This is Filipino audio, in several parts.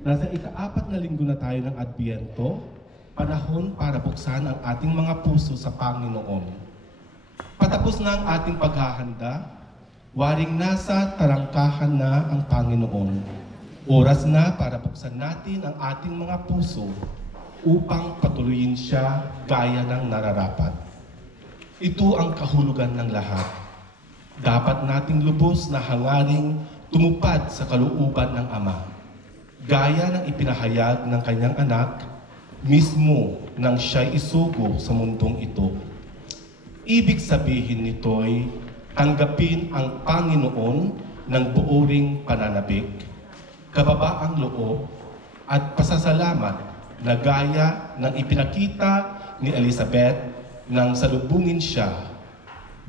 Nasa ika-4 na linggo na tayo ng Adbyento, panahon para buksan ang ating mga puso sa Panginoon. Patapos na ang ating paghahanda, waring nasa tarangkahan na ang Panginoon. Oras na para buksan natin ang ating mga puso upang patuloyin siya gaya ng nararapat. Ito ang kahulugan ng lahat. Dapat nating lubos na hangaring tumupad sa kalooban ng Ama, gaya ng ipinahayag ng kanyang anak, mismo nang siya'y isugo sa mundong ito. Ibig sabihin nito'y tanggapin ang Panginoon ng buoring pananabik, kababaang loob at pasasalamat na gaya ng ipinakita ni Elizabeth nang salubungin siya.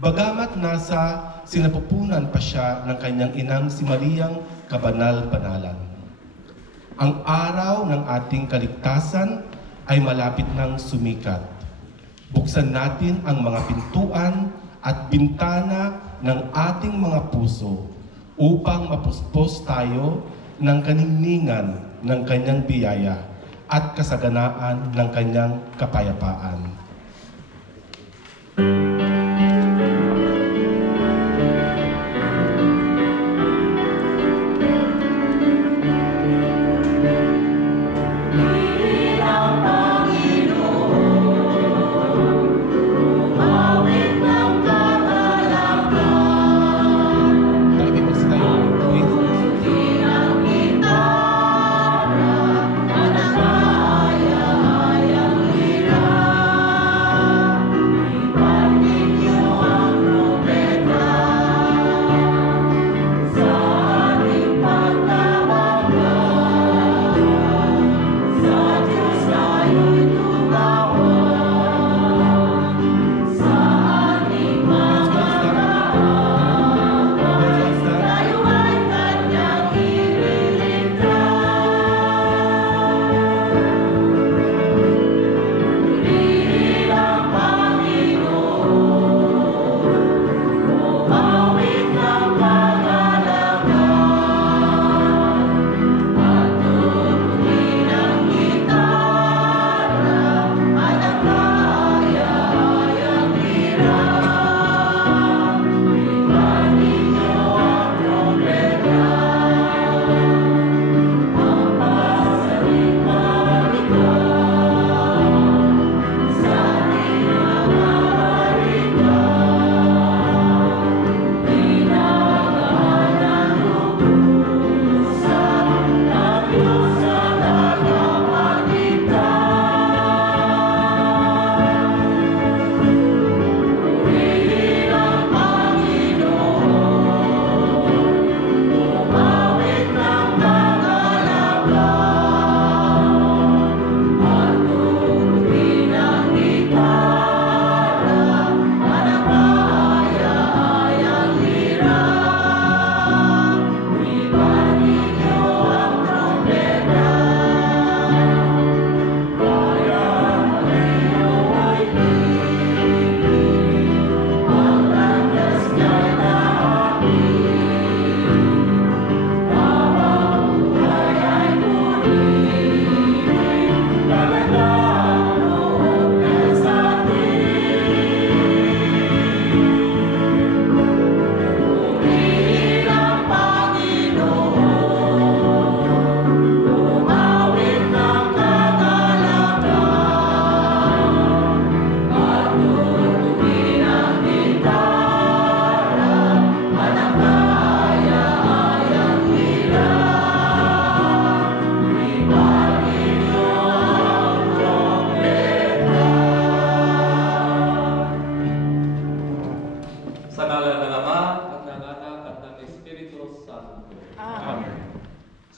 Bagamat nasa sinapupunan pa siya ng kanyang inang si Mariang kabanal-banalan. Ang araw ng ating kaligtasan ay malapit nang sumikat. Buksan natin ang mga pintuan at bintana ng ating mga puso upang mapuspos tayo ng kaninningan ng kanyang biyaya at kasaganaan ng kanyang kapayapaan.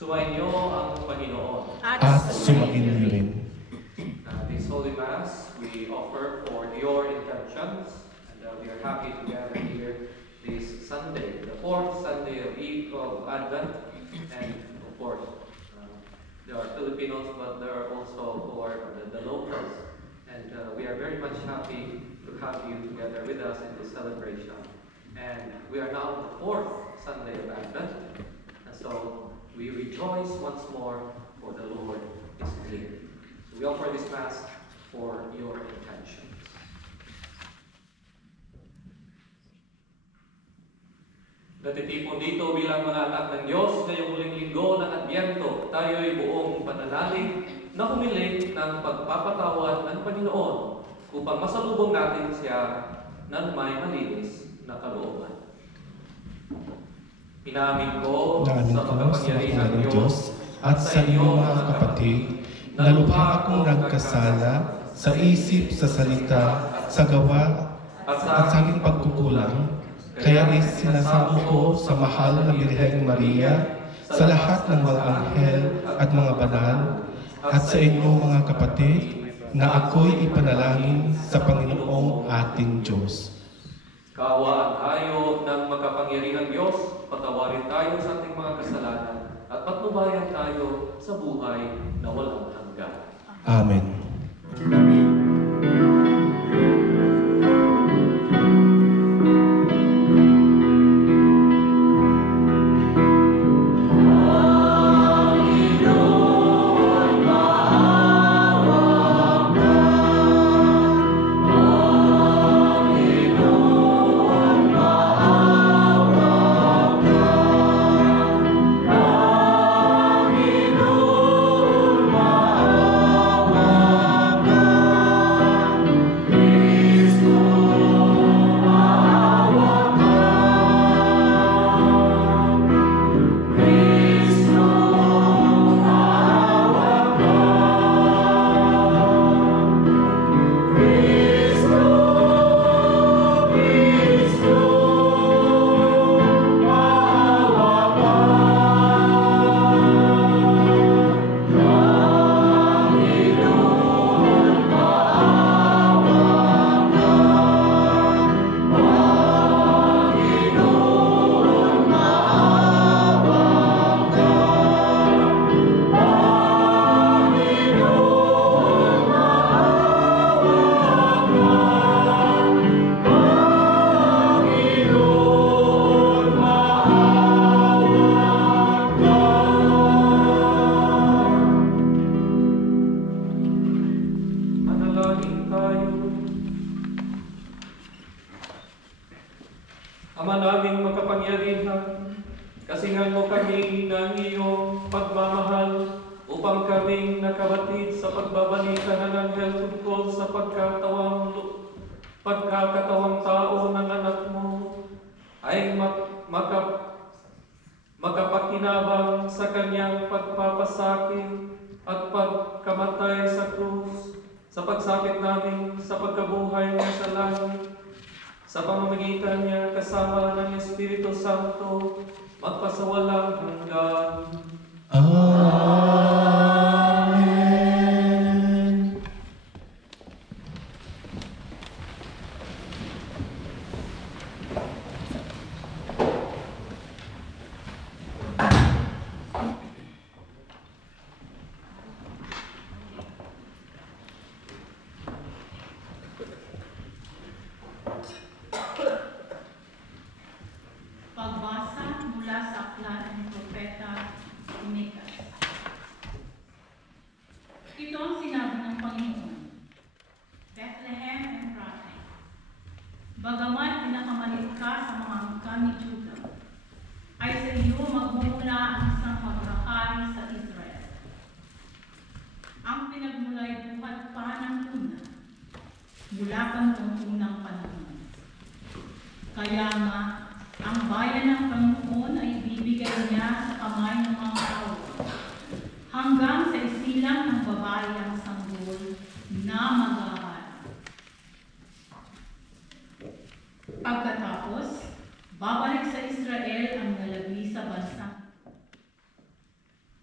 Sumainyo ang Panginoon. At sumainyo rin. This Holy Mass we offer for your intentions, and we are happy to gather here this Sunday, the fourth Sunday of Advent, and of course, there are Filipinos, but there are also who are the locals, and we are very much happy to have you together with us in this celebration. And we are now on the fourth Sunday of Advent, and so we rejoice once more, for the Lord is near. So we offer this Mass for your intentions. Natitipon dito bilang mga anak ng Diyos ngayong huling linggo ng Adbyento, tayo'y buong pananalig na humiling ng pagpapatawad ng Panginoon upang masalubong natin siya ng may malinis na kalooban. Inaamin ko sa makapangyarihan ng Diyos at sa iyo mga kapatid, na lubha akong nagkasala sa isip, sa salita, sa gawa, at sa aking pagkukulang. Kaya sinasamo ko sa mahal na Birheng Maria, sa lahat ng mga anghel at mga banal, at sa inyo mga kapatid, na ako'y ipanalangin sa Panginoong ating Diyos. Kaawaan tayo ng makapangyarihang Diyos, patawarin tayo sa ating mga kasalanan, at patnubayan tayo sa buhay na walang hanggan. Amen. Ama naming makapangyarihan, kasingan mo kami ng iyong pagmamahal upang kaming nakabatid sa pagbabalita ng anghel tungkol sa pagkakatawang tao ng anak mo ay makapakinabang sa kanyang pagpapasakit at pagkamatay sa krus, sa pagsapit namin sa pagkabuhay niya sa langit, sa pamamagitan niya kasama ng Espiritu Santo, magpasawalang hanggan. Amen. Pagbasa mula sa aklat ng Propeta Micah. Ito ang sinabi ng Panginoon, Bethlehem Ephraim, bagamat pinakamalit ka sa mga angkan ni Judah, ay sa iyo magmumula ang isang maghahari sa Israel. Ang pinagmulay buhat pa ng una, mula pa noong unang panahon. Kaya nga, ang bayan ng Panginoon ay bibigay niya sa kamay ng mga tao, hanggang sa isilang ng babae ang sanggol na mag-aaral. Pagkatapos, babalik sa Israel ang nalabi sa bansa.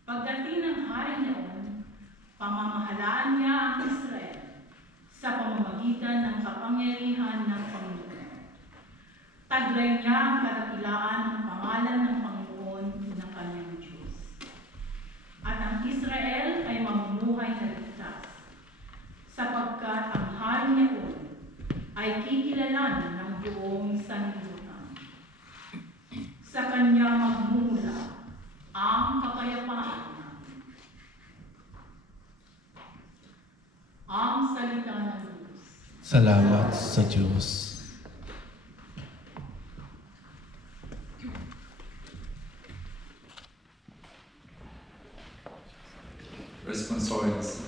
Pagdating ng hari niyon, pamamahalaan niya ang Israel sa pamamagitan ng kapangyarihan ng Panginoon. Taglay niya ang kadakilaan ng pangalan ng Panginoon ng kanyang Diyos. At ang Israel ay mamumuhay na ligtas, sapagkat ang hari niyon ay kikilalan ng buong sanlibutan. Sa kanya magmumula ang kakayahan Salamat sa Diyos. Responsorials.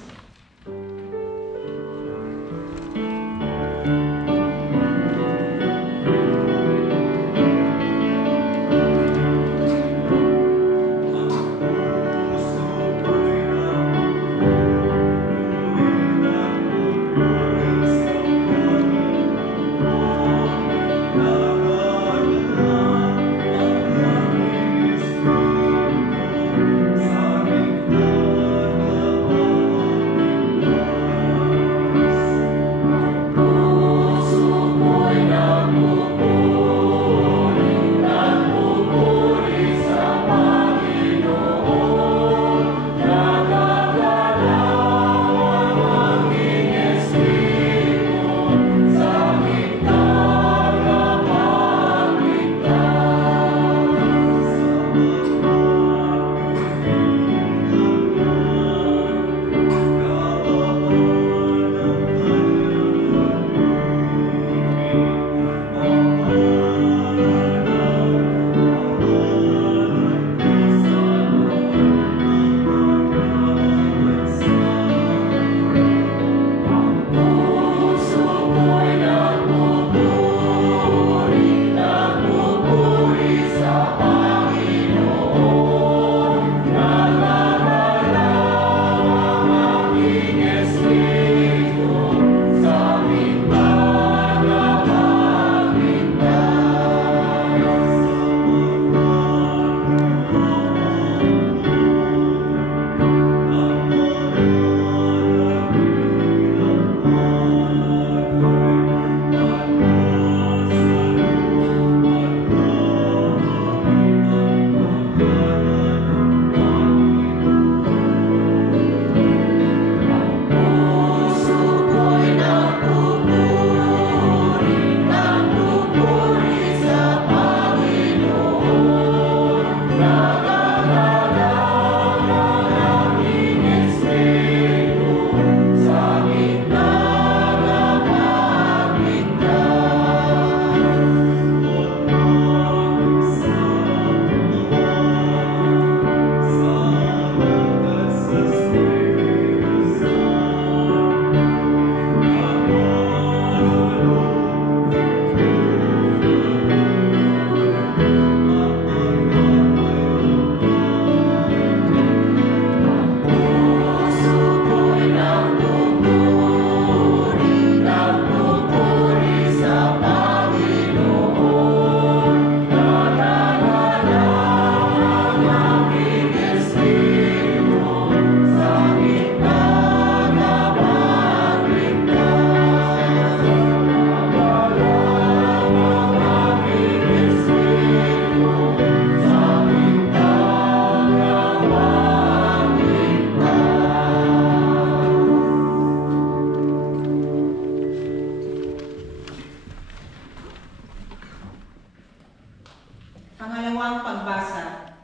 Pangalawang pagbasa.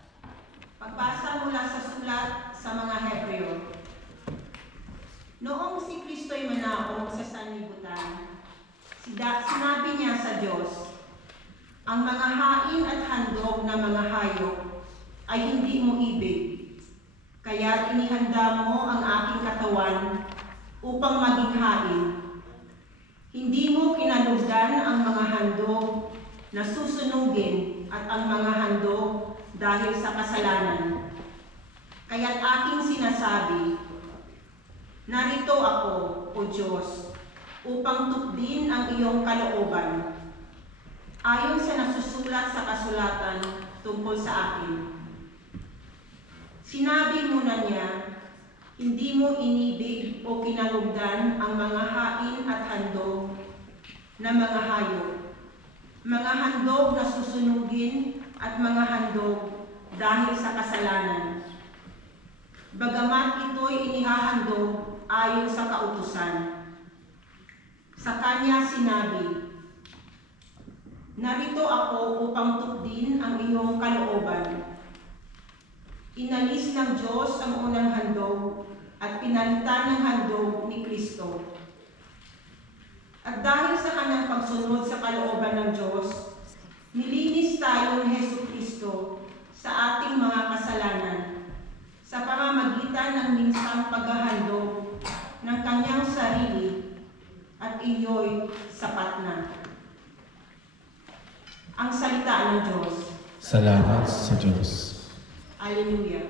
Pagbasa mula sa sulat sa mga Hebreo. Noong si Kristo'y manaong sa sanlibutan, sinabi niya sa Diyos, ang mga hain at handog na mga hayop ay hindi mo ibig, kaya inihanda mo ang aking katawan upang maging hain. Hindi mo kinalugdan ang mga handog na susunugin at ang mga handog dahil sa kasalanan. Kaya't aking sinasabi, narito ako, O Diyos, upang tukdin ang iyong kalooban, ayon sa nasusulat sa kasulatan tungkol sa akin. Sinabi mo na niya, hindi mo inibig o kinalugdan ang mga hain at handog na mga hayop, mga handog na susunugin at mga handog dahil sa kasalanan. Bagamat ito'y inihahandog ayon sa kautusan. Sa kanya sinabi, narito ako upang tukdin ang iyong kalooban. Inalis ng Diyos ang unang handog at pinalitan ng handog ni Kristo. At dahil sa kanyang pagsunod sa kalooban ng Diyos, nilinis tayo ni Jesucristo sa ating mga kasalanan sa pamamagitan ng minsang paghahandog ng kanyang sarili, at iyo'y sapat na. Ang salita ng Diyos. Salamat sa Diyos. Alleluia.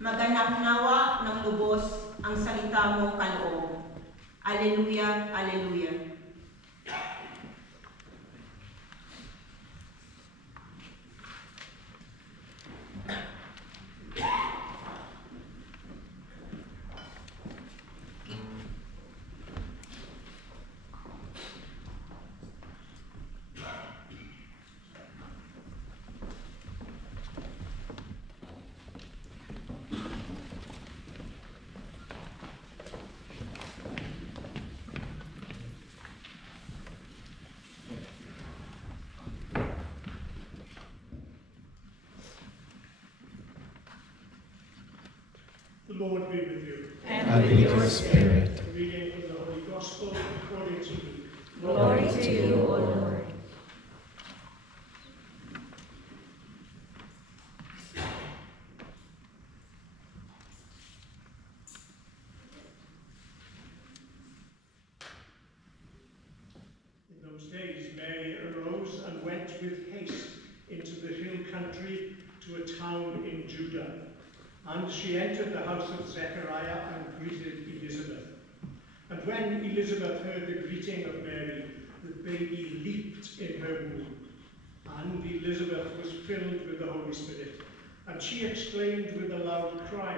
Maganap nawa ng lubos ang salita mong kaloob. Alleluia, alleluia. The Lord be with you. And with your spirit. A reading from the Holy Gospel according to Luke. Glory to you, O Lord. In those days, Mary arose and went with haste into the hill country to a town in Judah. And she entered the house of Zechariah and greeted Elizabeth. And when Elizabeth heard the greeting of Mary, the baby leaped in her womb. And Elizabeth was filled with the Holy Spirit. And she exclaimed with a loud cry,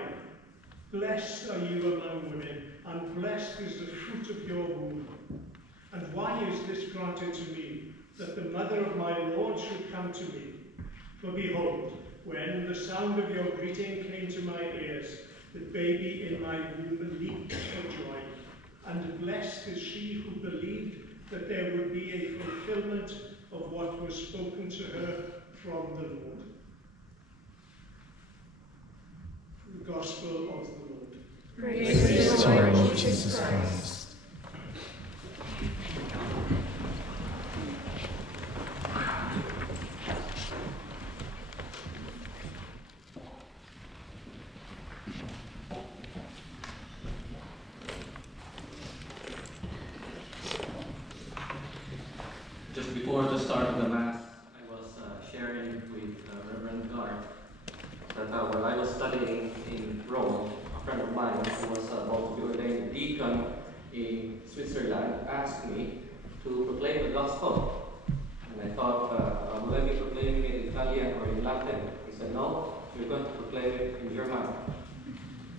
"Blessed are you among women, and blessed is the fruit of your womb. And why is this granted to me, that the mother of my Lord should come to me? For behold, when the sound of your greeting came to my ears, the baby in my womb leaped for joy. And blessed is she who believed that there would be a fulfillment of what was spoken to her from the Lord." The Gospel of the Lord. Praise to our Lord Jesus Christ. Just before the start of the Mass, I was sharing with Reverend Garth that when I was studying in Rome, a friend of mine who was about to be ordained deacon in Switzerland asked me to proclaim the gospel. And I thought, will I be proclaiming it in Italian or in Latin? He said, no, you're going to proclaim it in German.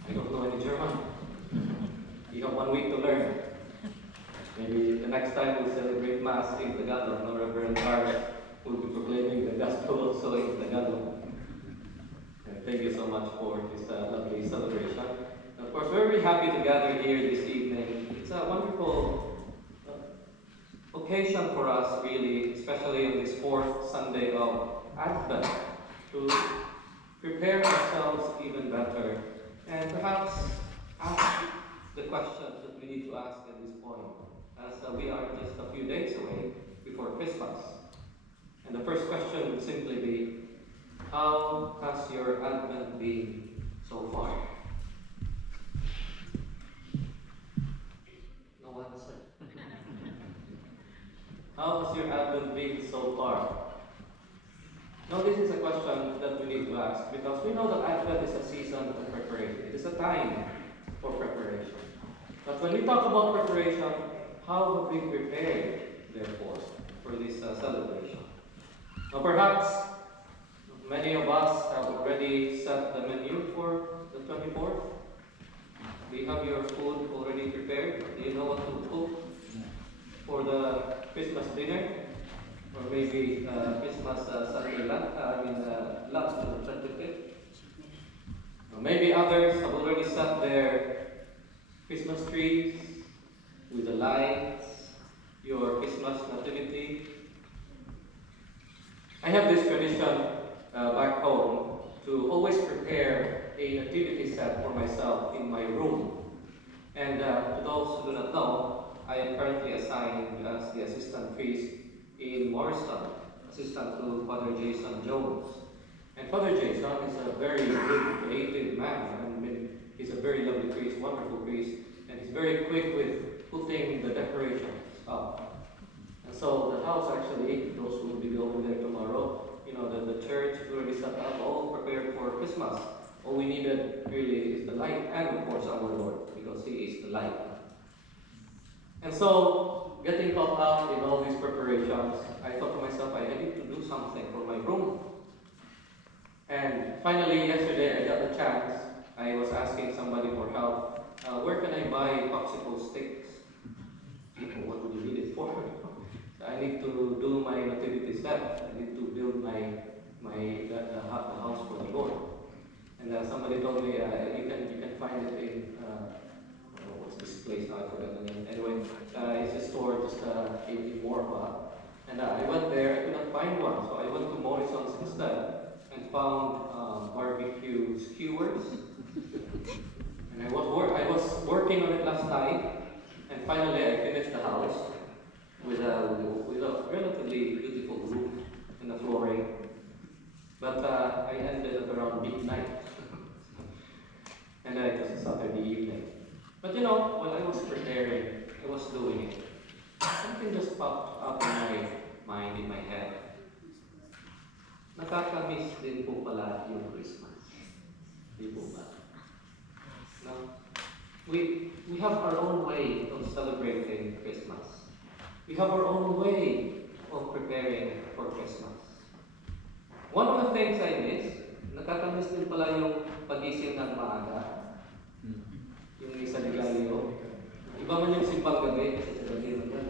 I don't know any German. You have 1 week to learn. Maybe the next time we celebrate Mass in Tagalog, no, Reverend Garth will be proclaiming the gospel also in Tagalog. And thank you so much for this lovely celebration. And of course, we're very happy to gather here this evening. It's a wonderful occasion for us, really, especially on this fourth Sunday of Advent, to prepare ourselves even better and perhaps ask the questions that we need to ask at this point, as we are just a few days away before Christmas. And the first question would simply be, how has your Advent been so far? How has your Advent been so far? Now, this is a question that we need to ask because we know that Advent is a season of preparation. It is a time for preparation. But when we talk about preparation, how have we prepared, therefore, for this celebration? Now, perhaps many of us have already set the menu for the 24th. Do you have your food already prepared? Do you know what to cook for the Christmas dinner? Or maybe Christmas Sunday lunch on the 25th? Or maybe others have already set their Christmas trees with the lights, your Christmas nativity. I have this tradition back home to always prepare a nativity set for myself in my room. And to those who do not know, I am currently assigned as the assistant priest in Morristown, assistant to Father Jason Jones. And Father Jason is a very good, creative man. I mean, he's a very lovely priest, wonderful priest, and he's very quick with putting the decorations up. And so the house actually, those who will be over there tomorrow, you know, the church is already set up, all prepared for Christmas. All we needed really is the light and of course our Lord, because He is the light. And so, getting caught up in all these preparations, I thought to myself, I need to do something for my room. And finally, yesterday I got the chance. I was asking somebody for help. Where can I buy popsicle sticks? What would you need it for? I need to do my nativity set. I need to build the house for the Lord. And somebody told me you can find it in what's this place now? I forgot the name. Anyway, it's a store just in Morpa. And I went there. I could not find one, so I went to Morrison's instead and found barbecue skewers. And I was working on it last night, and finally I finished the house with a relatively beautiful roof and the flooring. But I ended at around midnight. And it was a Saturday evening. But you know, while I was preparing, I was doing it, something just popped up in my mind, in my head. Nakakamiss din po pala yung Christmas. Di po ba? No? We have our own way of celebrating Christmas. We have our own way of preparing for Christmas. One of the things I miss, nakakamiss din pala yung pagising ng maaga. Yung isa Ligayo. Iba man yung simbang gabi kasi sa gabi man yan.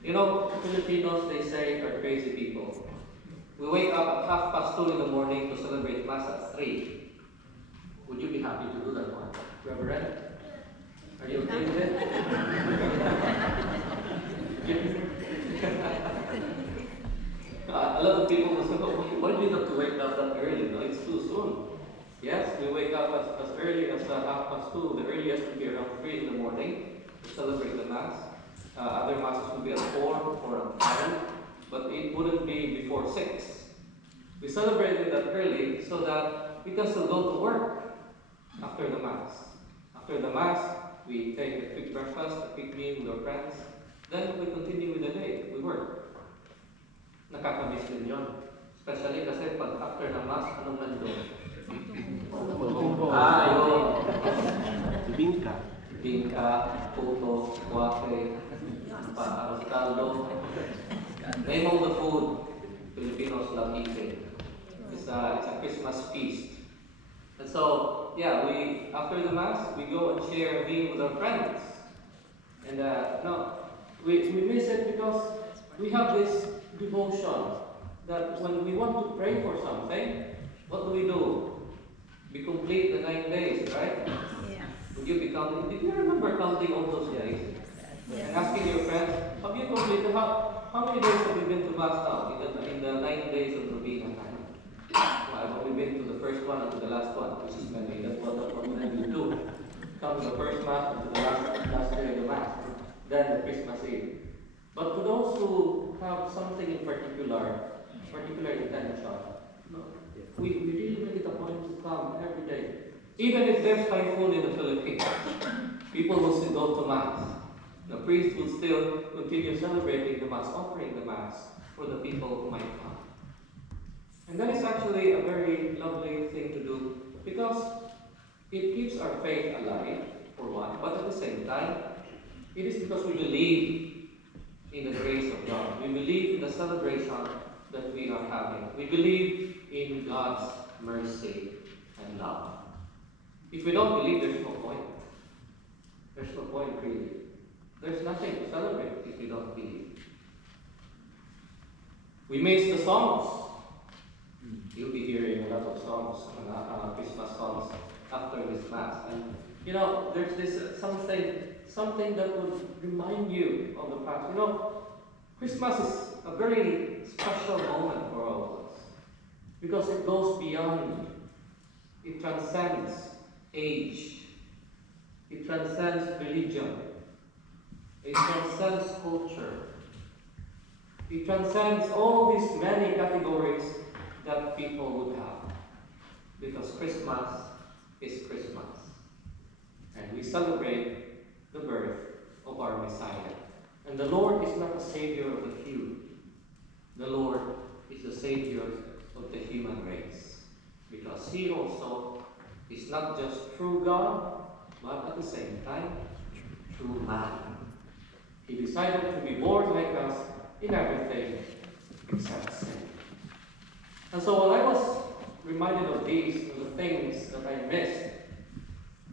You know, Filipinos, they say, are crazy people. We wake up at 2:30 in the morning to celebrate Mass at 3. Would you be happy to do that one? Reverend? Are you okay with it? A lot of people will say, why do you have to wake up that early? No, it's too soon. Yes, we wake up as early as 2:30. The earliest will be around 3 in the morning to celebrate the Mass. Other Masses will be at 4 or at 5, but it wouldn't be before 6. We celebrate it that early so that we can still go to work after the Mass. After the Mass, we take a quick breakfast, a quick meal with our friends. Then we continue with the day. We work. Nakakamiss din yun. Especially kasi pag after the Mass, anong nandun? Ayun. Bingka. Bingka, puto, wake, arroz caldo. Name all the food Filipinos love eating. It's a Christmas feast. And so, yeah, after the Mass, we go and share a meal with our friends. And we miss it because we have this devotion that when we want to pray for something, what do? We complete the 9 days, right? Yeah. Would you be counting? Did you remember counting all those days? Yeah. And asking your friends, have you completed, how many days have you been to Mass now in the 9 days of Novena time? Well, I've only been to the first one and to the last one, which is many. That's what we do. Come to the first Mass and to the last day of the Mass. Then the Christmas Eve. But to those who have something in particular intention, we really make it a point to come every day. Even if there's typhoon in the Philippines, people will still go to Mass. The priest will still continue celebrating the Mass, offering the Mass for the people who might come. And that is actually a very lovely thing to do because it keeps our faith alive, for one, but at the same time, it is because we believe in the grace of God. We believe in the celebration that we are having. We believe in God's mercy and love. If we don't believe, there's no point. There's no point, really. There's nothing to celebrate if we don't believe. We miss the songs. You'll be hearing a lot of songs, Christmas songs, after this Mass. And, there's this something that would remind you of the past. Christmas is a very special moment for all of us because it goes beyond, it transcends age, it transcends religion, it transcends culture, it transcends all these many categories that people would have because Christmas is Christmas and we celebrate the birth of our Messiah. And the Lord is not a savior of the few. The Lord is the savior of the human race. Because He also is not just true God, but at the same time, true man. He decided to be born like us in everything except sin. And so while I was reminded of these, of the things that I missed,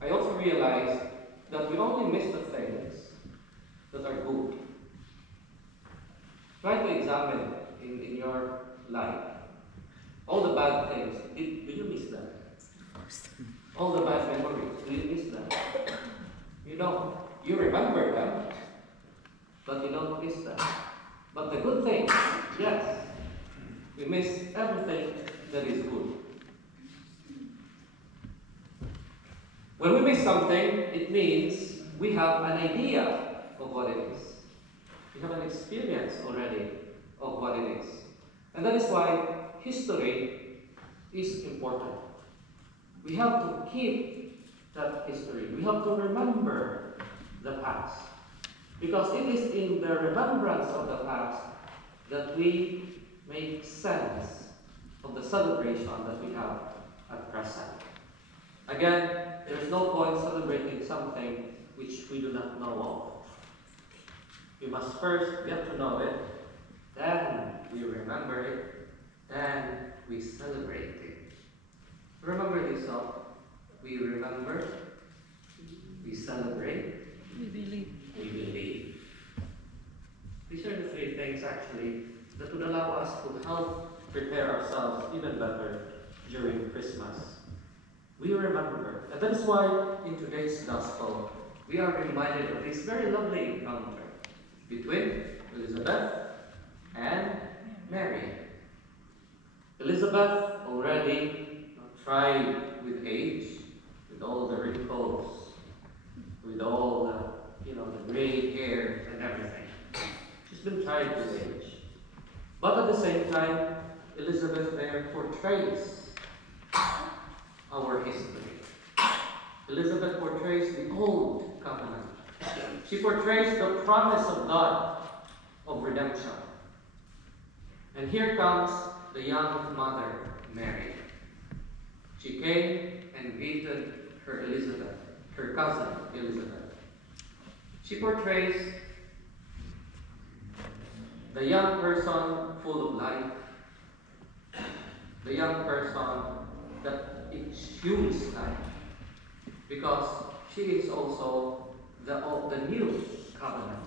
I also realized that we only miss the things that are good. Try to examine in your life all the bad things. Do you miss them? All the bad memories, do you miss them? You remember them, but you don't miss them. But the good things, yes, we miss everything that is good. When we miss something, it means we have an idea of what it is. We have an experience already of what it is. And that is why history is important. We have to keep that history. We have to remember the past. Because it is in the remembrance of the past that we make sense of the celebration that we have at present. Again, there is no point celebrating something which we do not know of. We must first get to know it, then we remember it, then we celebrate it. Remember this song? We remember, we celebrate, we believe. These are the three things actually that would allow us to help prepare ourselves even better during Christmas. We remember, and that is why in today's Gospel we are reminded of this very lovely encounter between Elizabeth and Mary. Elizabeth already tried with age, with all the wrinkles, with all the gray hair and everything. She's been tried with age. But at the same time, Elizabeth there portrays our history. Elizabeth portrays the old covenant. She portrays the promise of God of redemption. And here comes the young mother, Mary. She came and greeted her Elizabeth, her cousin Elizabeth. She portrays the young person full of life, the young person that exudes life, because she is also the new covenant,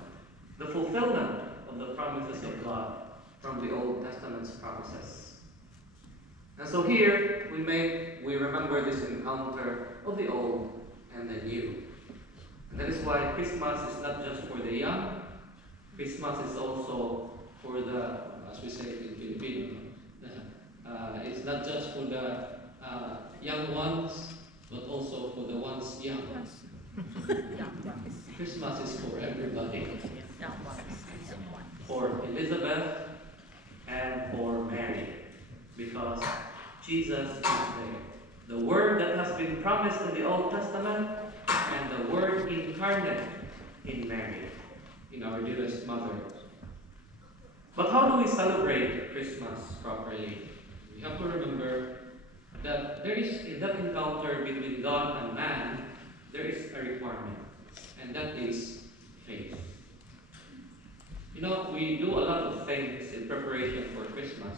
the fulfillment of the promises of God from the Old Testament's promises. And so here we remember this encounter of the old and the new. And that is why Christmas is not just for the young, Christmas is also for the, as we say in Filipino, it's not just for the young ones, but also for the ones young. Christmas is for everybody. For Elizabeth and for Mary. Because Jesus is there. The Word that has been promised in the Old Testament and the Word incarnate in Mary. in our dearest mother. But how do we celebrate Christmas properly? We have to remember that there is, in that encounter between God and man, there is a requirement, and that is faith. You know, we do a lot of things in preparation for Christmas,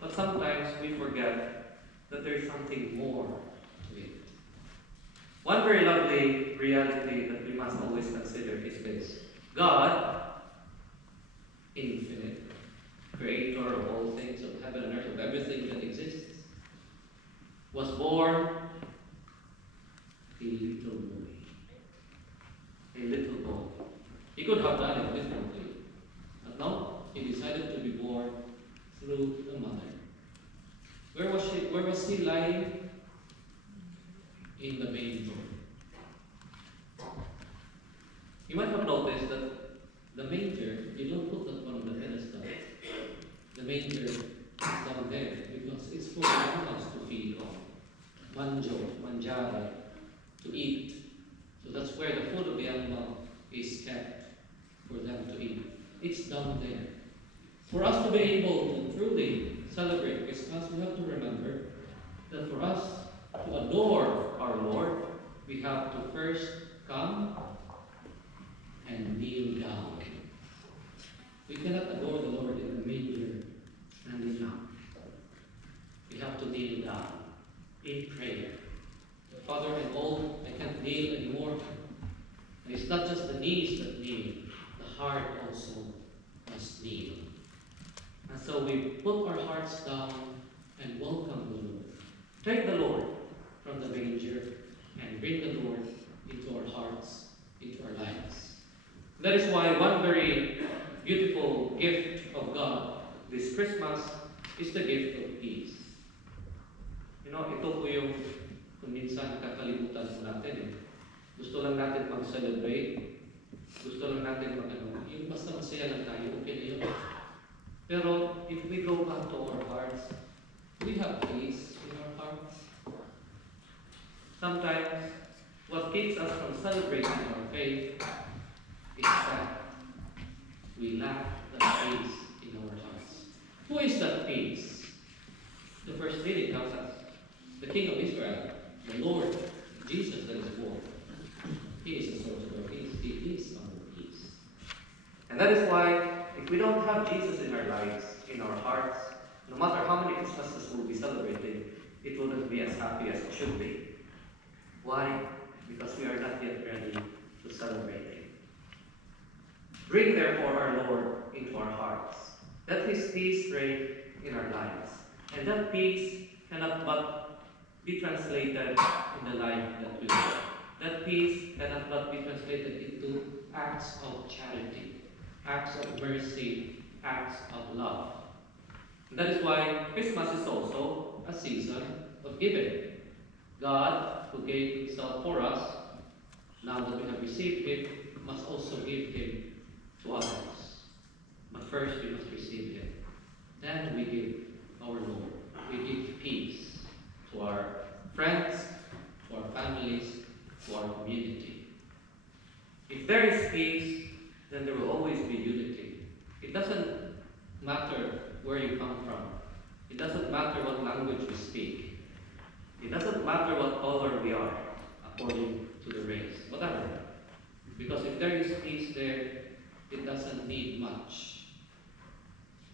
but sometimes we forget that there is something more to it. One very lovely reality that we must always consider is this: God, infinite, creator of all things, of heaven and earth, of everything that exists, was born a little boy. A little boy. He could have done it differently, but no, he decided to be born through the mother. Where was he lying? In the manger. You might have noticed that the manger, you don't put that on the pedestal. The manger is down there because it's for animals to feed on. Mangiare, to eat. So that's where the food of the animal is kept for them to eat. It's down there. For us to be able to truly celebrate Christmas, we have to remember that for us to adore our Lord, we have to first come and kneel down. We cannot adore the Lord in the manger standing up. We have to kneel down in prayer. Father, I'm old, I can't kneel anymore. And it's not just the knees that kneel, the heart also must kneel. And so we put our hearts down and welcome the Lord. Take the Lord from the manger and bring the Lord into our hearts, into our lives. That is why one very beautiful gift of God this Christmas is the gift of peace. You know, ito po yung kung minsan nakakalimutan po natin eh. Gusto lang natin mag-celebrate. Gusto lang natin yung basta masaya lang tayo, okay na yun. Pero if we go back to our hearts, we have peace in our hearts. Sometimes, what keeps us from celebrating our faith is that we lack that peace in our hearts. Who is that peace? The first reading tells us, the King of Israel, the Lord, Jesus that is born. He is the source of our peace. He is our peace. And that is why, if we don't have Jesus in our lives, in our hearts, no matter how many Christmases we'll be celebrating, it wouldn't be as happy as it should be. Why? Because we are not yet ready to celebrate Him. Bring therefore our Lord into our hearts. Let His peace reign in our lives. And that peace cannot but be translated in the life that we live. That peace cannot but be translated into acts of charity, acts of mercy, acts of love. And that is why Christmas is also a season of giving. God, who gave Himself for us, now that we have received Him, must also give Him to others. But first we must receive Him. Then we give our Lord. We give peace to our friends, to our families, to our community. If there is peace, then there will always be unity. It doesn't matter where you come from. It doesn't matter what language we speak. It doesn't matter what color we are, according to the race, whatever. Because if there is peace there, it doesn't need much.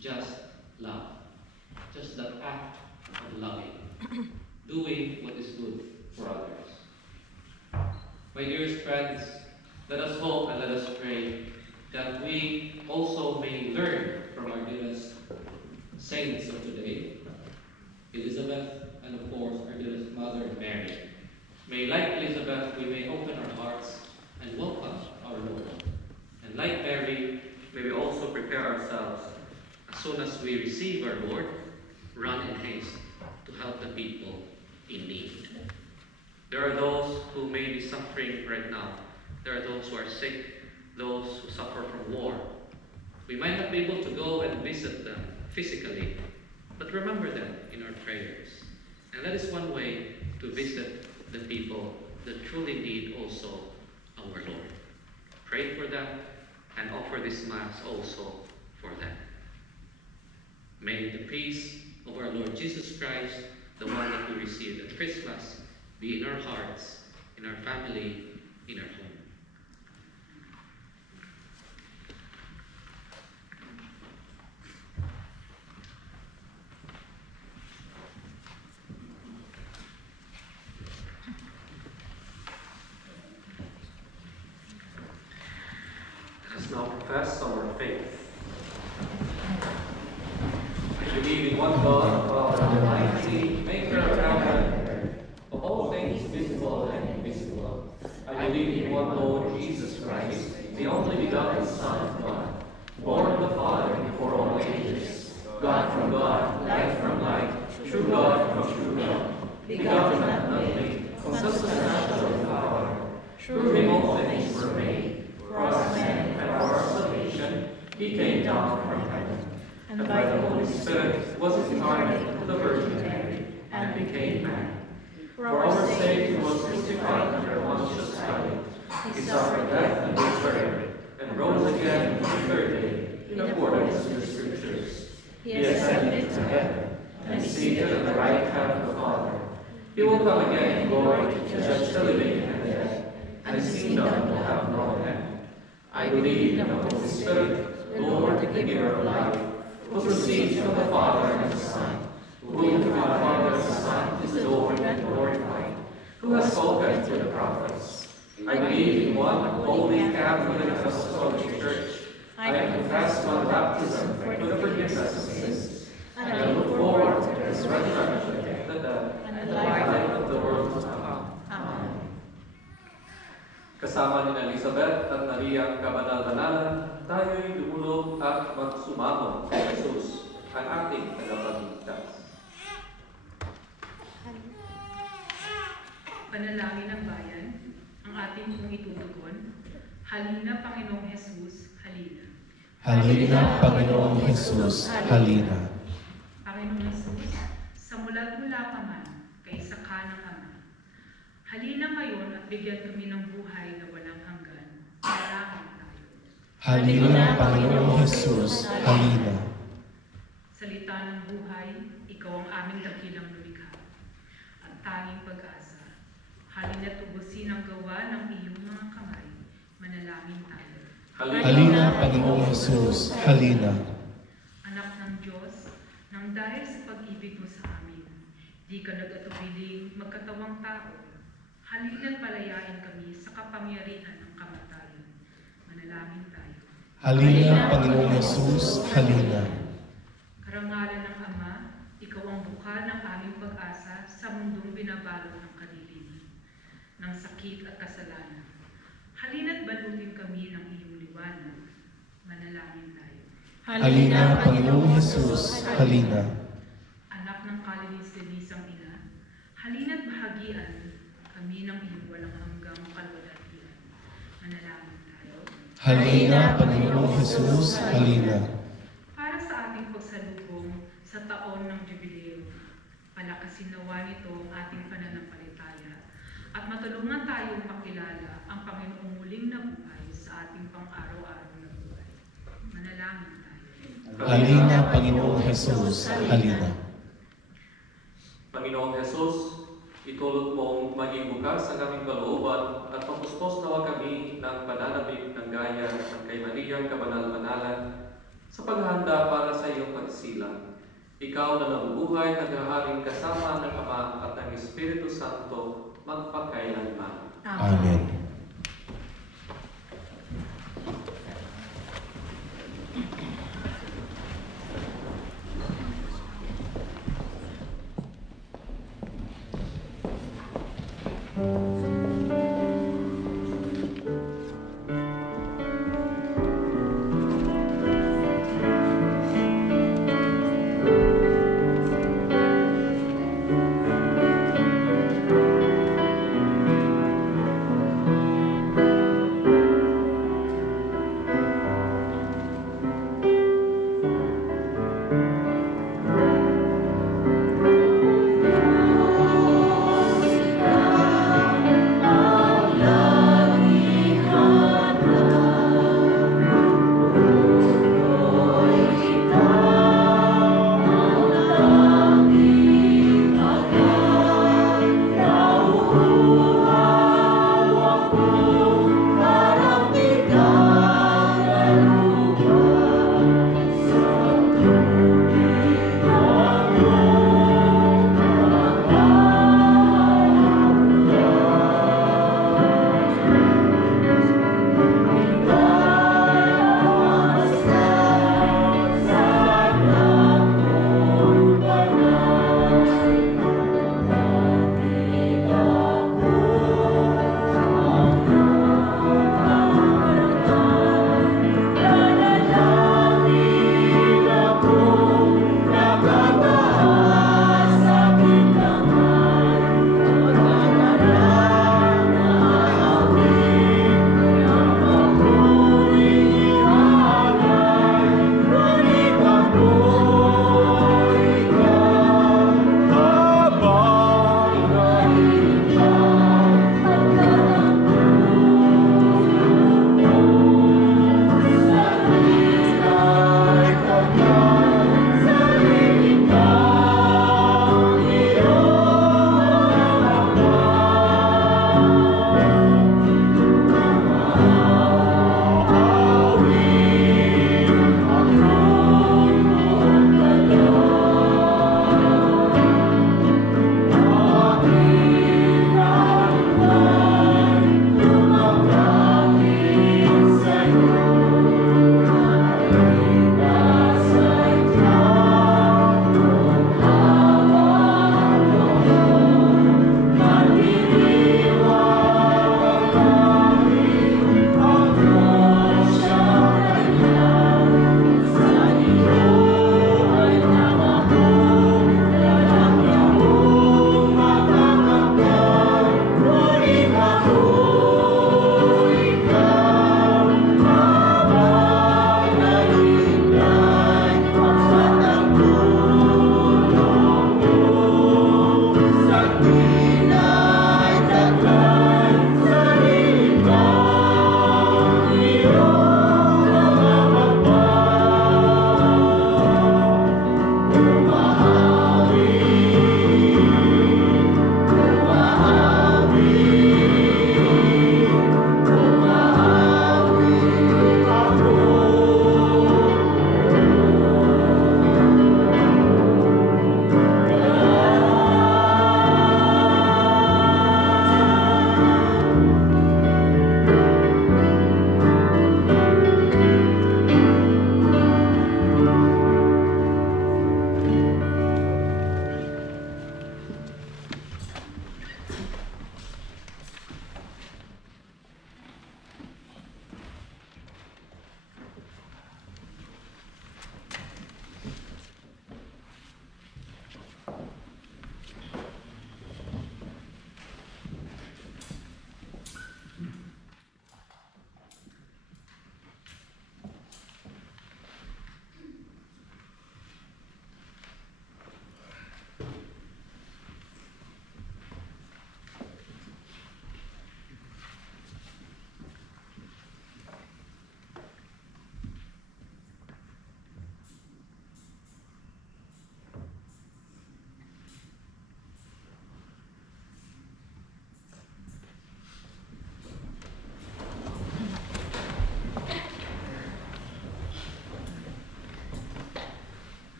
Just love. Just that act of loving. Doing what is good for others. My dearest friends, let us hope and let us pray that we also may learn from our dearest saints of today, Elizabeth, and of course our dearest Mother Mary. May, like Elizabeth, we may open our hearts and welcome our Lord. And like Mary, may we also prepare ourselves as soon as we receive our Lord, run in haste to help the people in need. There are those who may be suffering right now. There are those who are sick, those who suffer from war. We might not be able to go and visit them physically, but remember them in our prayers. And that is one way to visit the people that truly need also our Lord. Pray for them, and offer this Mass also for them. May the peace of our Lord Jesus Christ, the one that we received at Christmas, be in our hearts, in our family, in our home. Let us now profess our faith. I believe in one God, Father Almighty, maker of heaven and earth, of all things visible and invisible. I believe in one Lord Jesus Christ, the only begotten Son of God, born of the Father before all ages, God from God, light from light, true God from true God, begotten and nothing, consubstantial with power. Through him all things were made. For us men and for our salvation, he came down from heaven, and by the Holy Spirit was incarnate of the Virgin Mary, and became man. For our sake he was crucified under Pontius Pilate. He suffered death and was buried, and rose again on the third day, in accordance with the Scriptures. He ascended to heaven, and is seated at the right hand of the Father. He will come again in glory to judge the living and the dead, and his kingdom will have no end. I believe in the Holy Spirit, the Lord, the giver of life, who proceeds from the Father and the Son, who through the Father and the Son is adored and glorified, who has spoken through the prophets. I believe in one holy Catholic Apostolic Church. I confess one baptism for the forgiveness of sins, and I look forward to the resurrection of the dead and the life of the world to come. Amen. Kasama ni Elizabeth at Maria ang kabanal-banalan, tayo'y dumulog at magsumamo kay Jesus, ang ating tagapagligtas. Panalangin ng bayan, ang ating pong itutugon. Halina, Panginoong Jesus, halina. Halina, Panginoong Jesus, halina. Panginoong Jesus, sa mula-mula pa man, kaisa ka ng Ama. Halina ngayon at bigyan kami ng buhay na walang hanggan. Dalangin tayo. Halina, Panginoong Jesus, halina. Salita ng buhay, ikaw ang aming dakilang lumikha at tanging pag-asa. Halina't ubusin ang gawa ng iyong mga kamay. Manalangin tayo. Halina, Panginoong Jesus, halina. Anak ng Diyos, nang dahil sa pag-ibig mo sa amin, di ka nag-atubiling magkatawang tao. Halina't palayain kami sa kapangyarihan ng kamatayan. Manalangin tayo. Halina, Panginoong Jesus, halina. Karangalan ng Ama, ikaw ang bukal ng aming pag-asa sa mundong binabalot ng kadiliman, ng sakit at kasalanan. Halina't balutin kami ng iyong liwanag. Manalangin tayo. Halina, Panginoong Jesus, halina. Anak ng kalinis-linisang ina, halina't bahagian kami ng iyong walang hanggang kalwalhatian. Manalangin tayo. Halina, Panginoong Jesus, halina. Para sa ating pagsalubong sa taon ng Jubileo, palakasin nawa nito ang ating pananampalataya at matulungan tayong makilala ang Panginoong muling nabuhay sa ating pang-araw-araw na buhay. Manalangin tayo. Halina, Panginoong Jesus, halina. Panginoong Jesus, itulot mong maging bukas ang aming kalooban at papuspos nawa kami ng pananabik ng gaya ng kay Mariang kabanal-banalan sa paghahanda para sa iyong pagsilang. Ikaw na nabubuhay, naghaharing kasama ng Ama at ng Espiritu Santo, magpakailanman. Amen.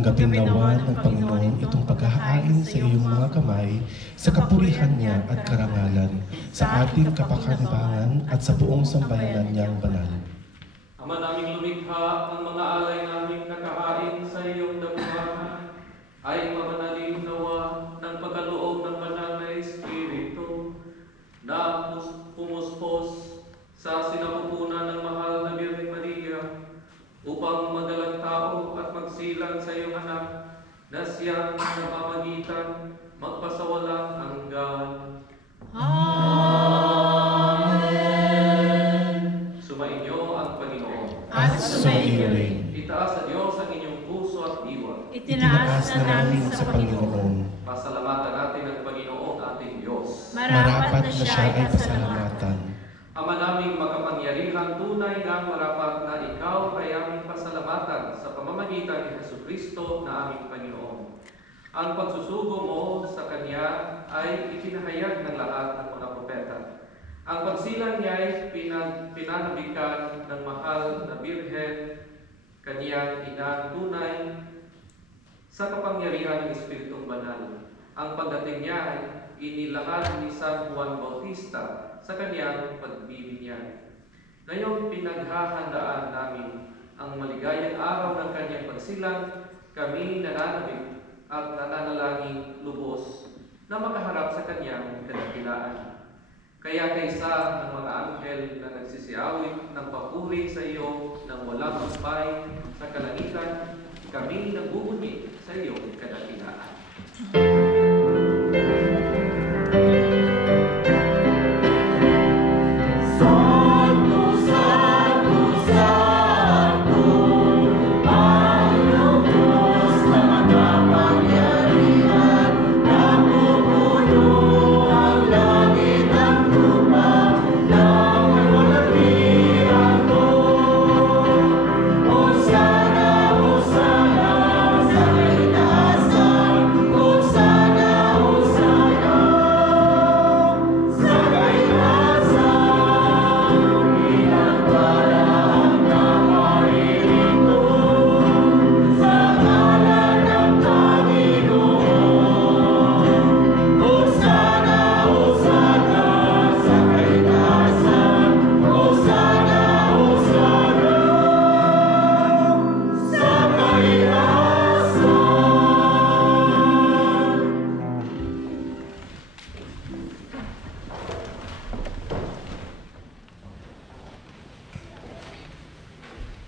Tanggapin nawa ng Panginoon itong paghahain sa iyong mga kamay sa kapurihan niya at karangalan, sa ating kapakinabangan at sa buong sambayanan niyang banal. Ama naming lumikha, ang mga alay naming nakahain sa iyong damuhan ay mamanalin nawa ng pagkaloob ng banal na Espiritu na pumuspos sa sinapupunan ng mahal na Birhen Maria upang magalang tao at magsilang sa iyong anak na siyang namamagitan magpasawalang hanggan. Amen. Sumainyo ang Panginoon. At sumaiyo rin. Itaas sa Diyos ang inyong puso at diwa. Itinaas na namin sa Panginoon. Pasalamatan natin ang Panginoon ating Diyos. Marapat na siya ay pasalamatan. Ama naming makapangyarihan, tunay na marapat na ikaw ay aming pasalamatan sa pamamagitan ni Jesucristo na aming Panginoon. Ang pagsusugo mo sa Kanya ay ipinahayag ng lahat ng mga propeta. Ang pagsilang niya ay pinanabikan ng mahal na Birhen, Kanyang ina tunay sa kapangyarihan ng Espiritong Banal. Ang pagdating niya ay inilahad ni San Juan Bautista sa kanyang pagbibinyag. Ngayong pinaghahandaan namin ang maligayang araw ng kanyang pagsilang, kami nananabik at nananalangin lubos na makaharap sa kanyang kadakilaan. Kaya kaysa ng mga anghel na nagsisiawit ng papuri sa iyo ng walang magpay sa kalangitan, kami nagbubunyi sa iyong kadakilaan.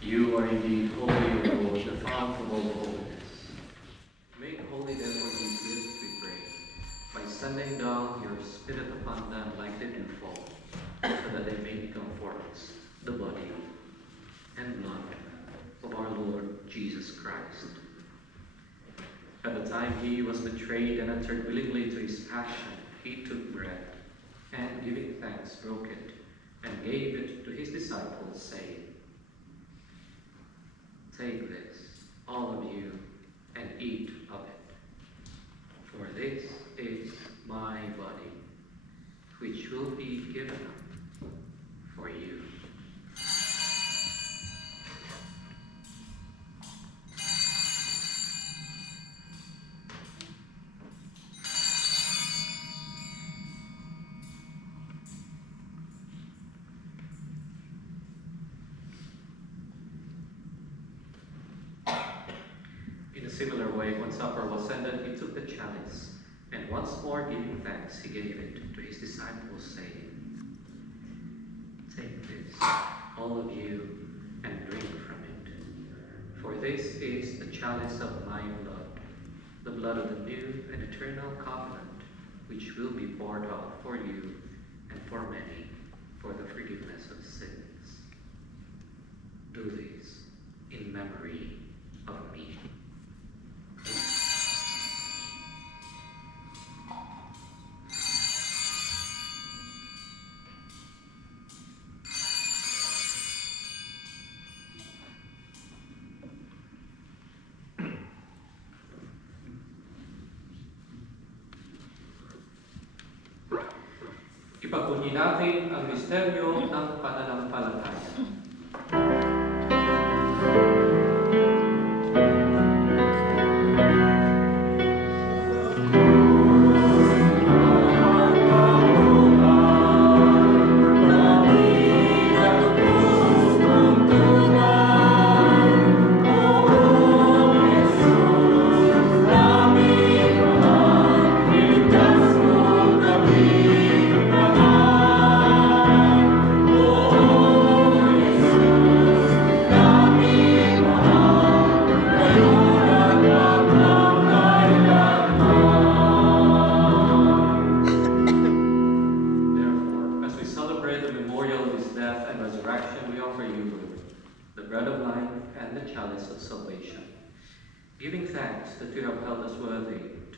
You are indeed holy, O Lord, the fount of all holiness. Make holy therefore these gifts, we pray, by sending down your Spirit upon them like the dewfall, so that they may become for us the body and blood of our Lord Jesus Christ. At the time he was betrayed and entered willingly to his passion, he took bread, and giving thanks, broke it, and gave it to his disciples, saying, "Take this, all of you, and eat of it. For this is my body, which will be given up for you." In a similar way, when supper was ended, he took the chalice, and once more giving thanks, he gave it to his disciples, saying, "Take this, all of you, and drink from it. For this is the chalice of my blood, the blood of the new and eternal covenant, which will be poured out for you and for many for the forgiveness of sins. Do this in memory of me." Ipagpunyi natin ang misteryo ng pananampalataya.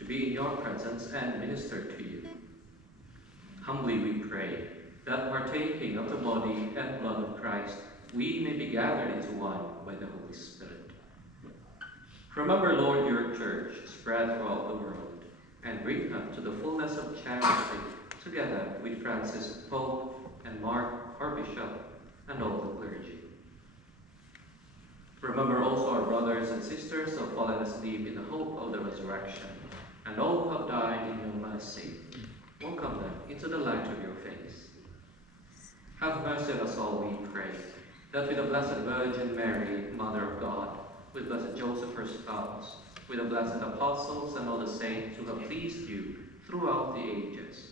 to be in your presence and minister to you. Humbly we pray that partaking of the body and blood of Christ, we may be gathered into one by the Holy Spirit. Remember, Lord, your church spread throughout the world, and bring them to the fullness of charity, together with Francis, Pope, and Mark, our Bishop, and all the clergy. Remember also our brothers and sisters who have fallen asleep in the hope of the resurrection, and all who have died in your mercy. Welcome them into the light of your face. Have mercy on us all, we pray, that with the Blessed Virgin Mary, Mother of God, with Blessed Joseph, her spouse, with the blessed apostles and all the saints who have pleased you throughout the ages,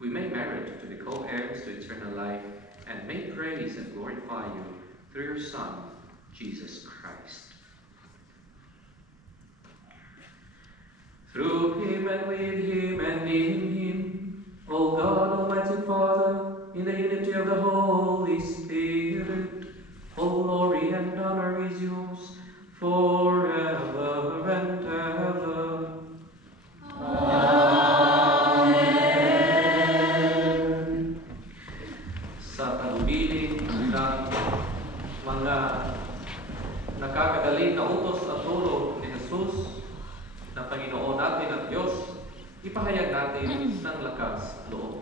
we may merit to be co-heirs to eternal life, and may praise and glorify you through your Son, Jesus Christ. Through him and with him and in him, O God, Almighty Father, in the unity of the Holy Spirit, all glory and honor is yours forever and ever. Amen. Sa talubilin ng mga nakakagaling na utos at turo ni Jesus na Panginoon natin at Diyos, ipahayag natin ng lakas at loob.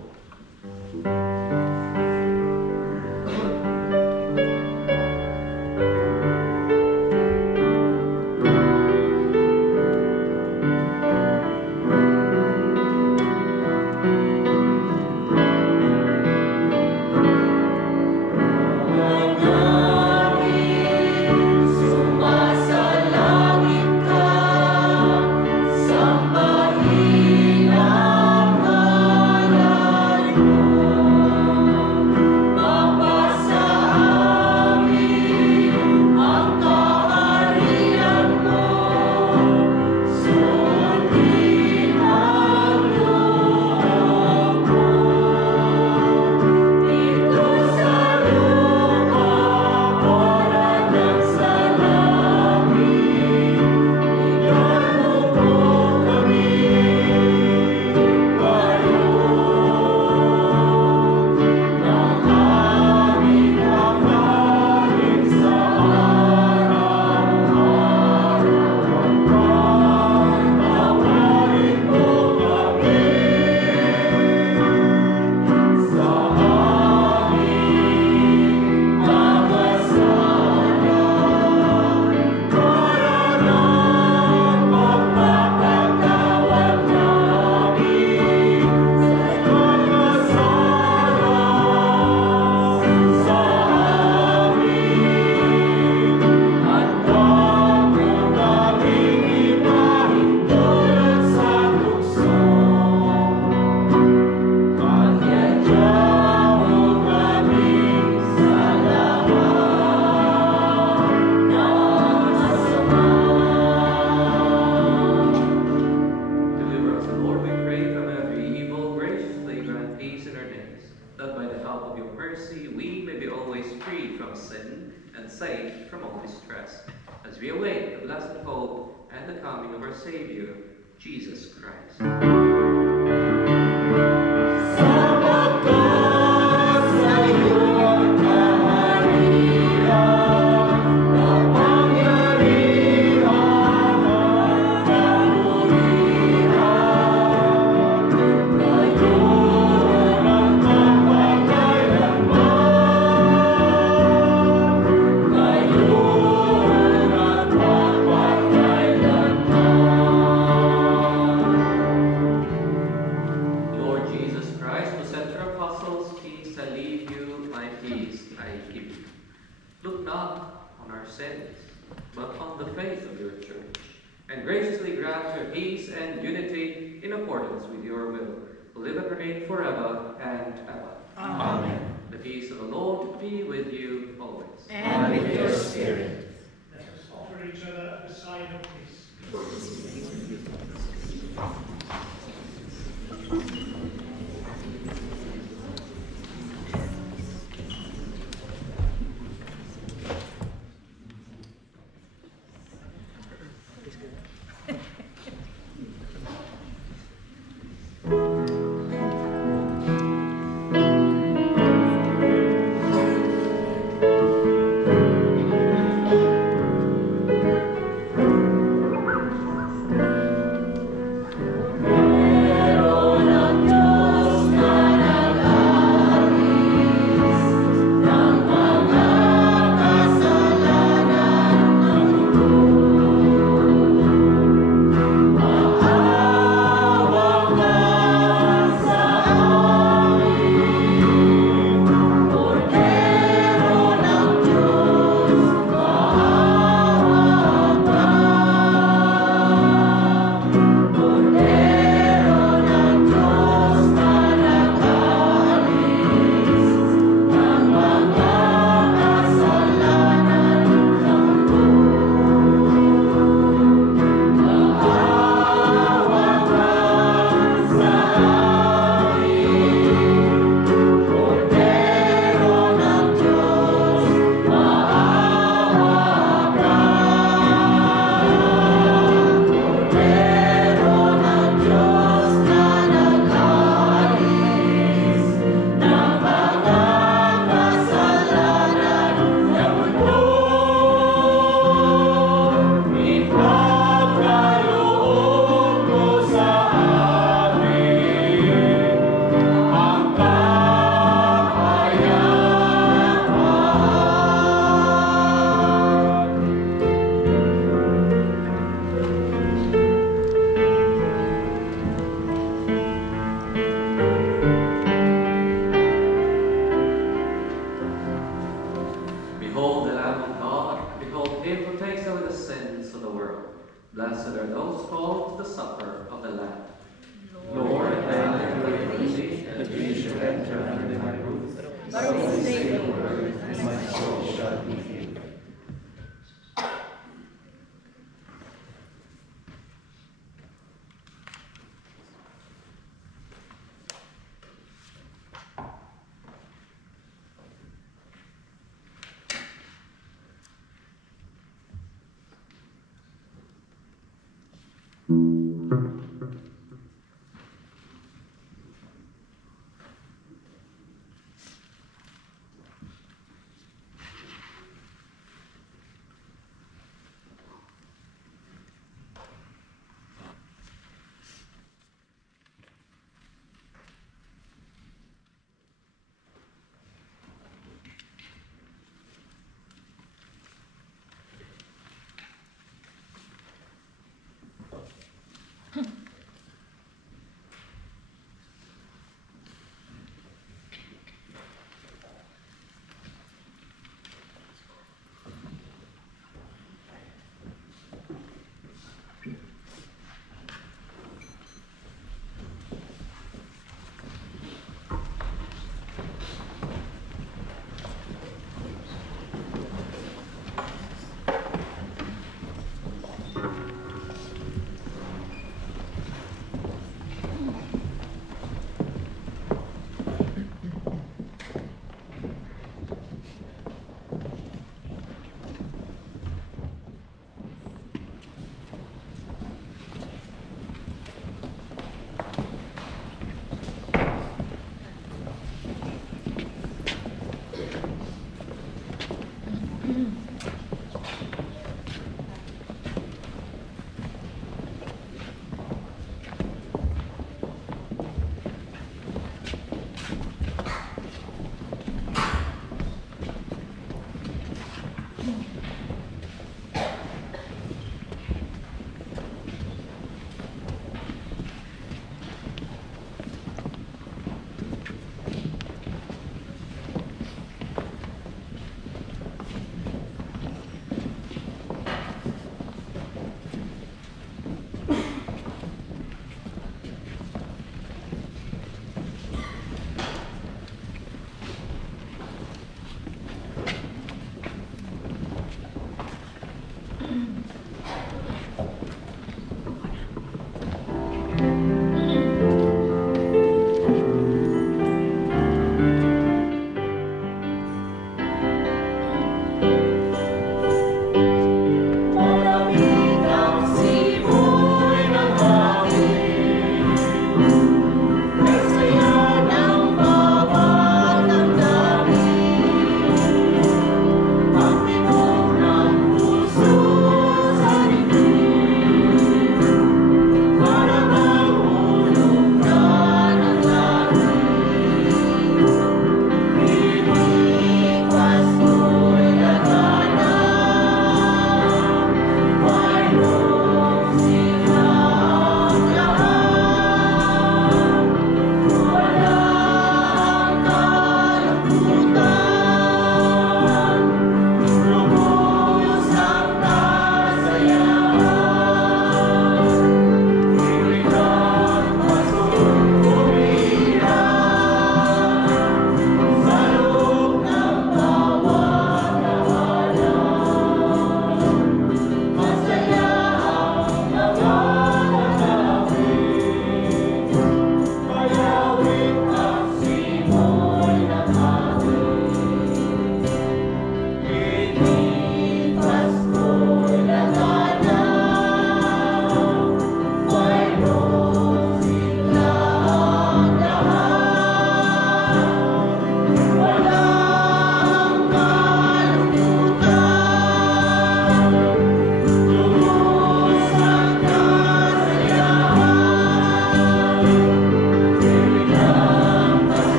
Jesus Christ.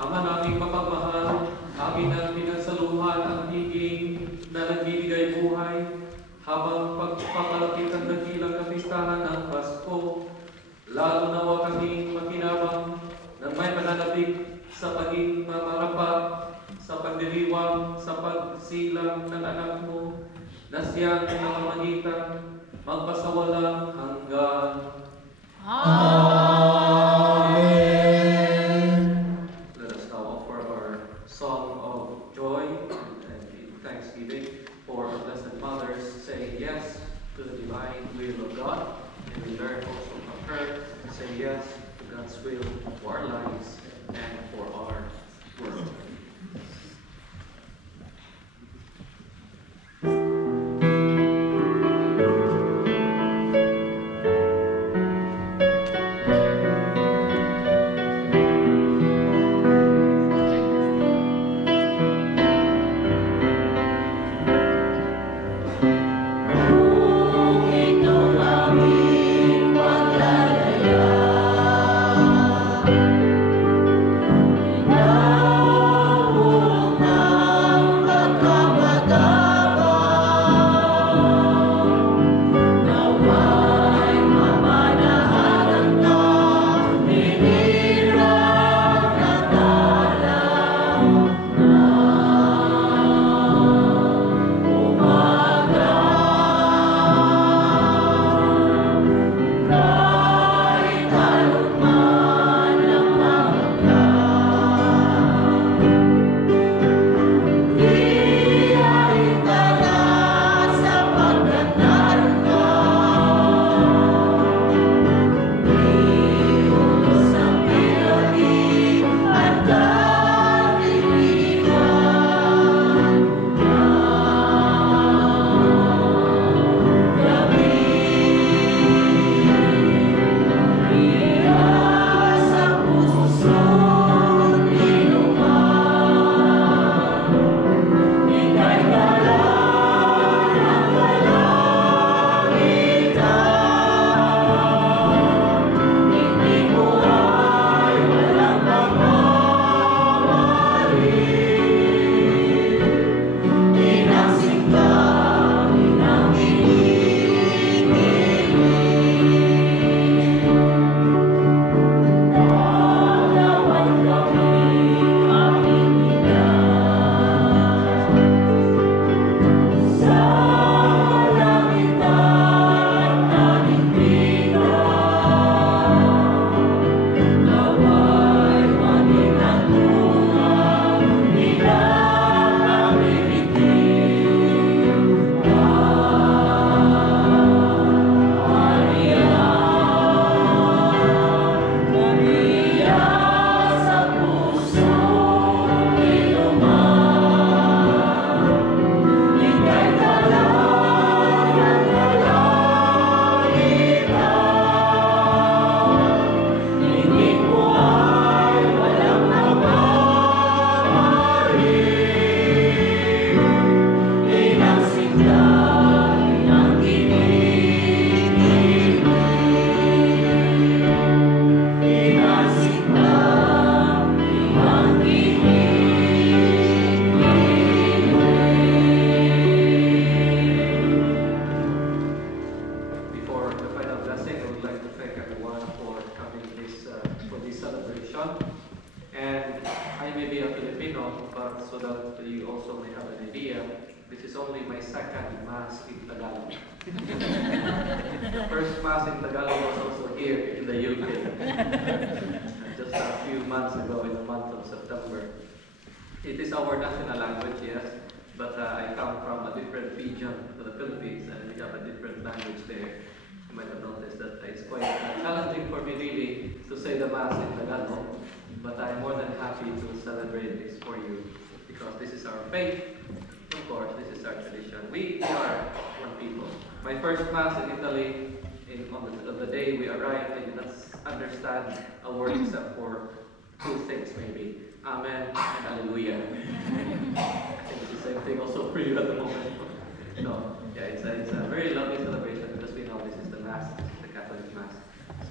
Ama naming mapagmahal, amin ang pinagsaluhan ang higing na nagbibigay buhay habang pagpapalapit ang dakilang kapistahan ng Pasko. Lalo nawa kaming makinabang ng may pananabik sa paging mamarapat, sa pagdiriwang, sa pagsilang ng anak mo, na siyang namamagitan, magpasawalang hanggan. Let us now offer our song of joy and thanksgiving for our Blessed Mothers, saying yes to the divine will of God, and we learn also from her to say yes to God's will for our lives and for our world. The first Mass in Tagalog was also here in the UK, just a few months ago in the month of September. It is our national language, yes, but I come from a different region to the Philippines and we have a different language there. You might have noticed that it's quite challenging for me really to say the Mass in Tagalog, but I'm more than happy to celebrate this for you because this is our faith. Of course, this is our tradition. We are one people. My first Mass in Italy, on the day we arrived, I did not understand a word except for two things maybe. Amen and Hallelujah. I think it's the same thing also for you at the moment. No, yeah, it's a very lovely celebration because we know this is the Mass, the Catholic Mass.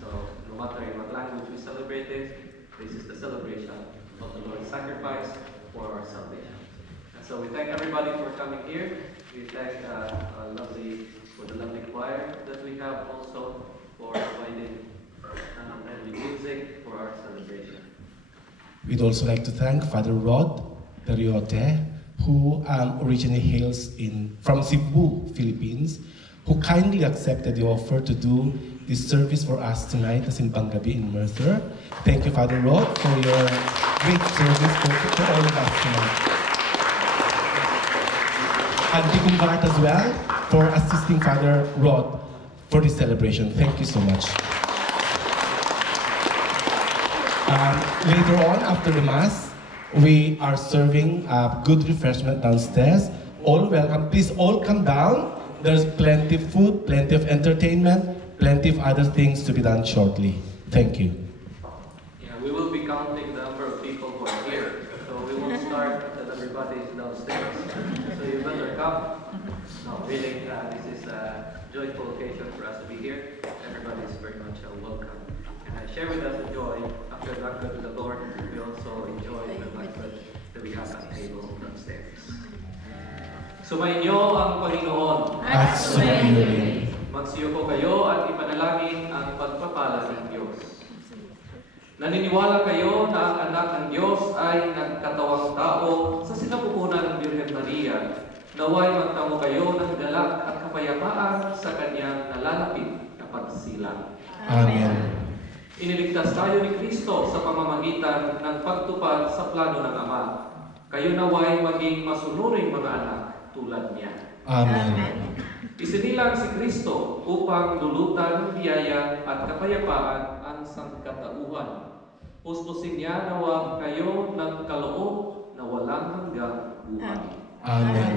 So no matter in what language we celebrate it, This is the celebration of the Lord's sacrifice for our salvation. And so we thank everybody for coming here. We thank for the lovely choir that we have also for providing lovely music for our celebration. We'd also like to thank Father Rod Periote, who originally hails from Cebu, Philippines, who kindly accepted the offer to do this service for us tonight as in Bangabi in Merthyr. Thank you, Father Rod, for your great service for all of us tonight. And Deacon Bart as well for assisting Father Rod for this celebration. Thank you so much. Later on, after the Mass, we are serving good refreshment downstairs. All welcome. Please all come down. There's plenty of food, plenty of entertainment, plenty of other things to be done shortly. Thank you. Yeah, we will be counting the number of people who are here. So we will start until everybody is downstairs. So you better come. No, really, this is a joyful occasion for us to be here. Everybody is very much welcome. And share with us the joy after the banquet with the Lord. We also enjoy the banquet that we have at table downstairs. Sumainyo ang Panginoon. At sumainyo rin. Magsiyoko kayo at ipanalangin ang pagpapala ng Diyos. Naniniwala kayo na ang anak ng Diyos ay nagkatawang tao sa sinapupunan ng Birhen Maria. Naway magtamo kayo ng galak at kapayapaan sa kanyang nalalapit na pagsilang. Amen. Iniligtas tayo ni Kristo sa pamamagitan ng pagtupad sa plano ng Ama. Kayo naway maging masunuring mga anak tulad niya. Amen. Isinilang si Kristo upang dulutan ng biyaya at kapayapaan ang sangkatauhan. Puspusin niya nawa kayo ng kaloob na walang hanggang buhay. Amen.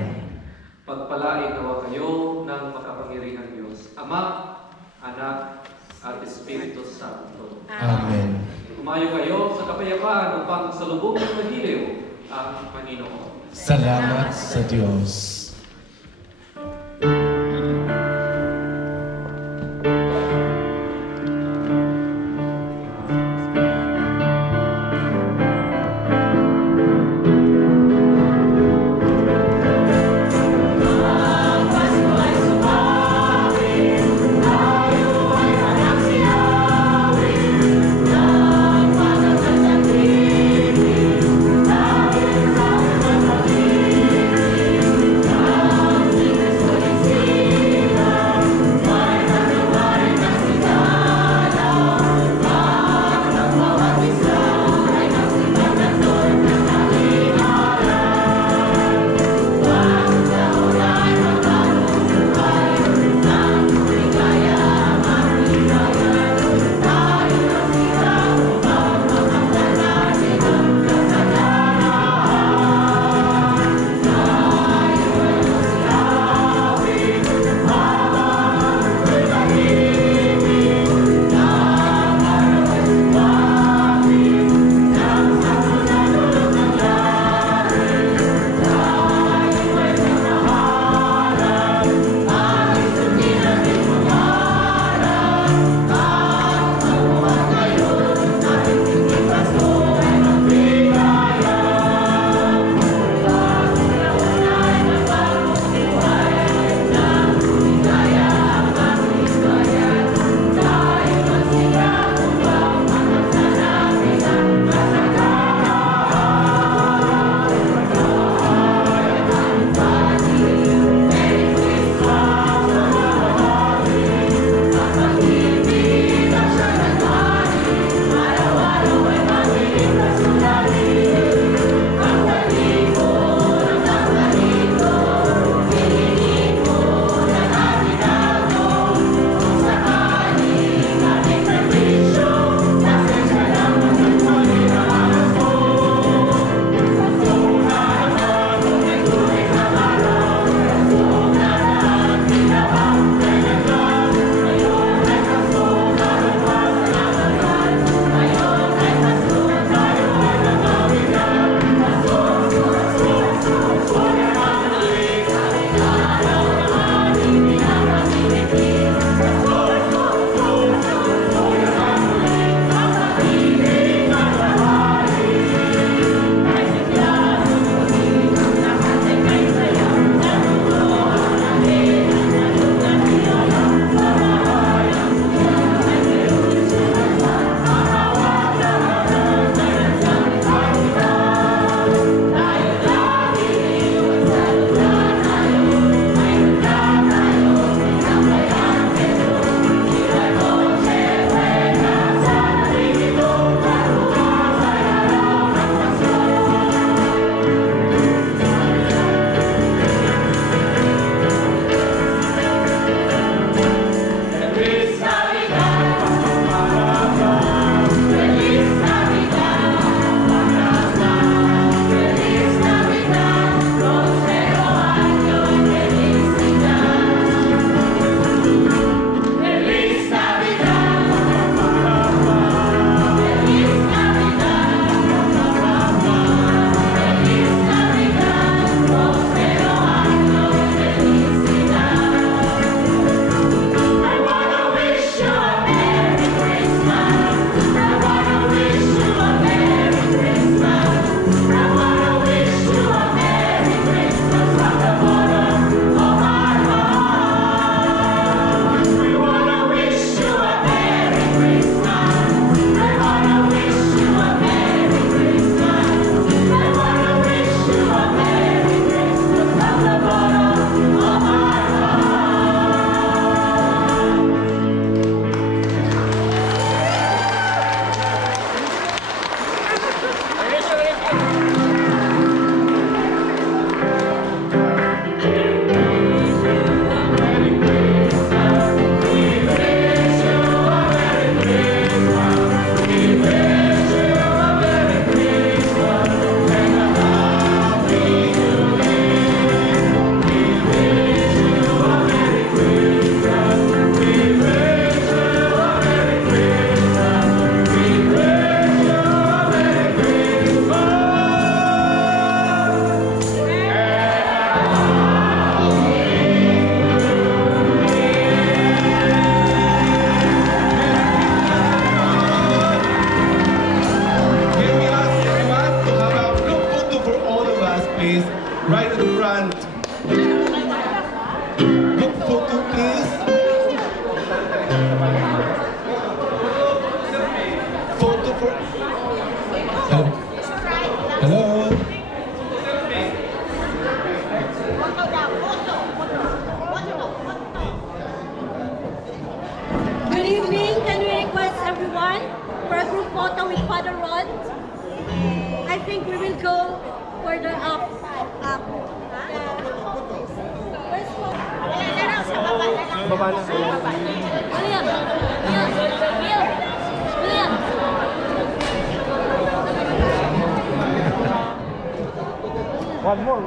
Pagpalain nawa kayo ng makapangyarihang Diyos, Ama, Anak, at Espiritu Santo. Amen. Umayo kayo sa kapayapaan upang salubungin magiliw ang Panginoon. Salamat sa Diyos. Hello? Good evening. Can we request everyone for a group photo with Father Rod? I think we will go further up. First one. William. William. One more.